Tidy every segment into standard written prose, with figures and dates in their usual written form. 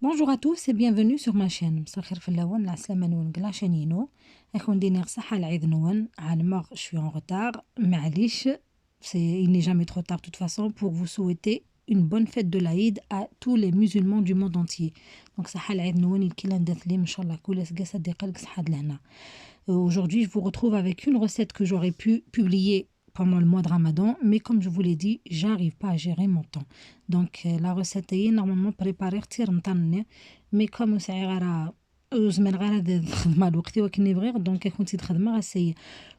Bonjour à tous et bienvenue sur ma chaîne. مساء الخير في اللون العسلامة نون كلا شانينو. راكم ديني صحة العيد نون على je suis en retard. معليش. Il n'est jamais trop tard de toute façon pour vous souhaiter une bonne fête de l'Aïd à tous les musulmans du monde entier. Donc صحة العيد نون الكل ندث لي إن شاء الله كل سقاسة دقلق صحة لهنا. Aujourd'hui, je vous retrouve avec une recette que j'aurais pu publier pendant le mois de Ramadan, mais comme je vous l'ai dit, j'arrive pas à gérer mon temps. Donc la recette est normalement préparée mais comme c'est rare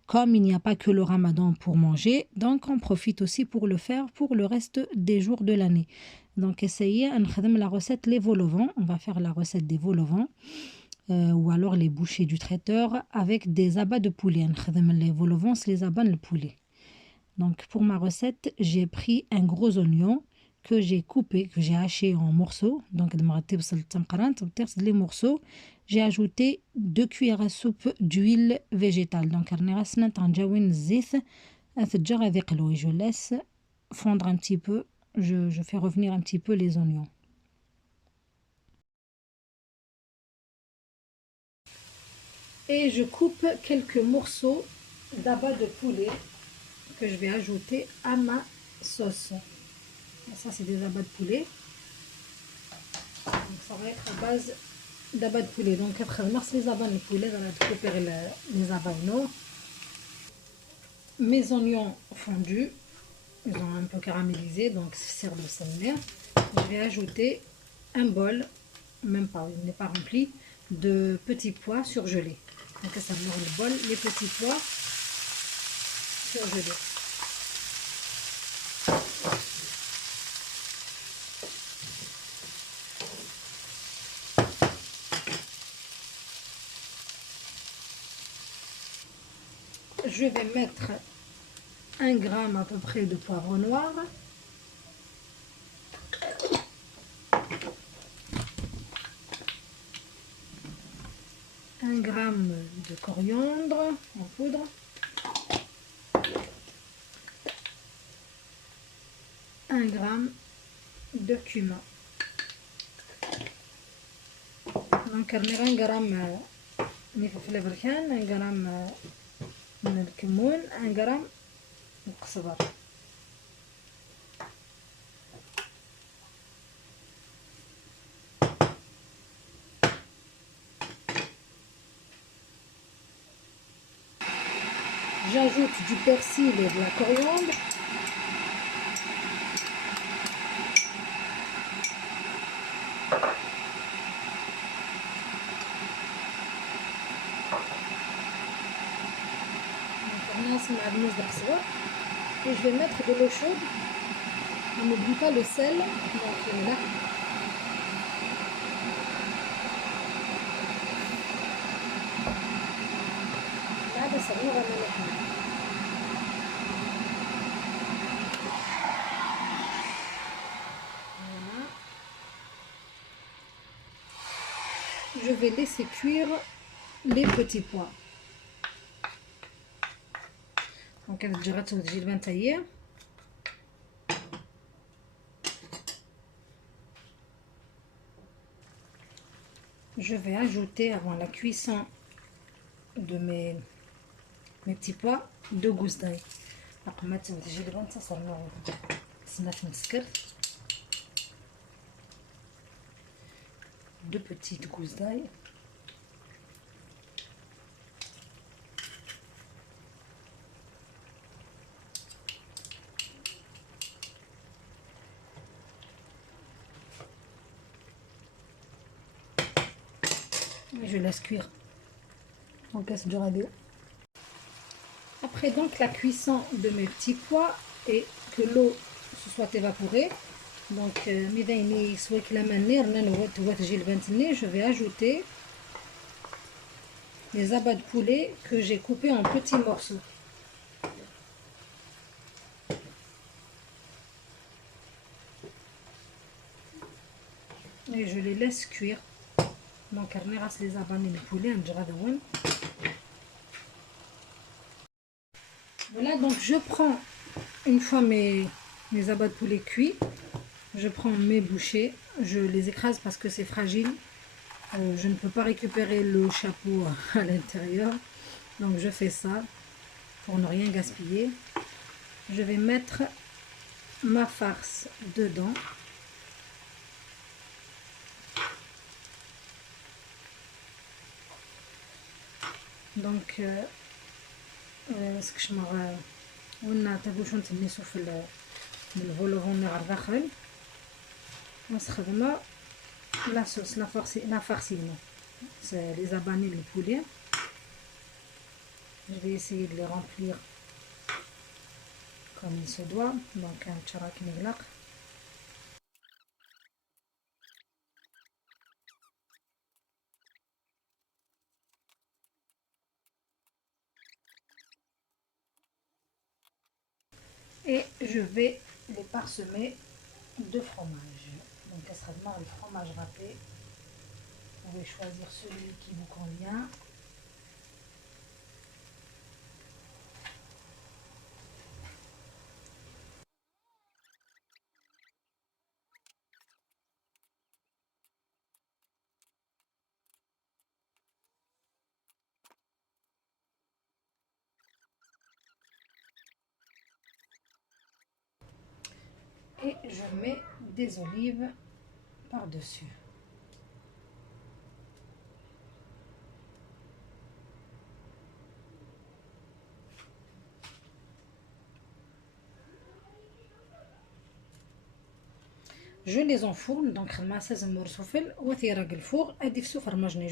comme il n'y a pas que le Ramadan pour manger, donc on profite aussi pour le faire pour le reste des jours de l'année. Donc essayez la recette les vol au vent, on va faire la recette des vol au vent. Ou alors les bouchées du traiteur avec des abats de poulet. Les vol au vent, c'est les abats de poulet. Donc pour ma recette, j'ai pris un gros oignon que j'ai coupé, que j'ai haché en morceaux. Donc les morceaux, j'ai ajouté 2 cuillères à soupe d'huile végétale. Donc je laisse fondre un petit peu, je fais revenir un petit peu les oignons. Et je coupe quelques morceaux d'abats de poulet que je vais ajouter à ma sauce. Ça, c'est des abats de poulet. Donc, ça va être à base d'abats de poulet. Donc, après, les abats de poulet, on va couper les abats. Mes oignons fondus, ils ont un peu caramélisé, donc c'est de sel. Je vais ajouter un bol, même pas, il n'est pas rempli, de petits pois surgelés. Donc, ça me le bol, les petits pois surgelés. Je vais mettre 1 gramme à peu près de poivre noir. Un gramme de coriandre en poudre. Un gramme de cumin. Donc 1 gramme de فلفل بركان, 1 gramme من الكمون, 1 gramme من القزبر. J'ajoute du persil et de la coriandre. Et je vais mettre de l'eau chaude. On n'oublie pas le sel. Donc là. Là, ça va mettre. Je vais laisser cuire les petits pois. Donc je vais ajouter avant la cuisson de mes petits pois 2 gousses d'ail. Deux petites gousses d'ail. Je laisse cuire en casse du radio. Après donc la cuisson de mes petits pois et que l'eau se soit évaporée, donc je vais ajouter les abats de poulet que j'ai coupés en petits morceaux. Et je les laisse cuire. Donc les abats de poulet. Voilà, donc je prends, une fois mes abats de poulet cuits, Je prends mes bouchées, je les écrase parce que c'est fragile. Je ne peux pas récupérer le chapeau à l'intérieur. Donc je fais ça pour ne rien gaspiller. Je vais mettre ma farce dedans. Donc ce que je m'aurais قلنا تبوش نتنسو في الفولوفون نغير داخل ونستخدم لا صوص لا farcine, c'est les abanés le poulet. Je vais essayer de les remplir comme il se doit, donc un tcharak مغلق. Et je vais les parsemer de fromage. Donc, ce sera le fromage râpé. Vous pouvez choisir celui qui vous convient. Et je mets des olives par-dessus. Je les enfourne, donc je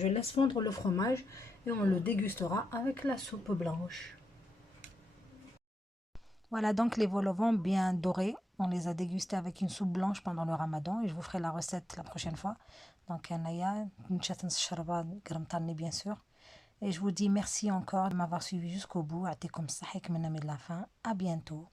laisse fondre le fromage et on le dégustera avec la soupe blanche. Voilà donc les vol-au-vent bien dorés. On les a dégustés avec une soupe blanche pendant le ramadan et je vous ferai la recette la prochaine fois. Donc, bien sûr. Et je vous dis merci encore de m'avoir suivi jusqu'au bout. À la fin. À bientôt.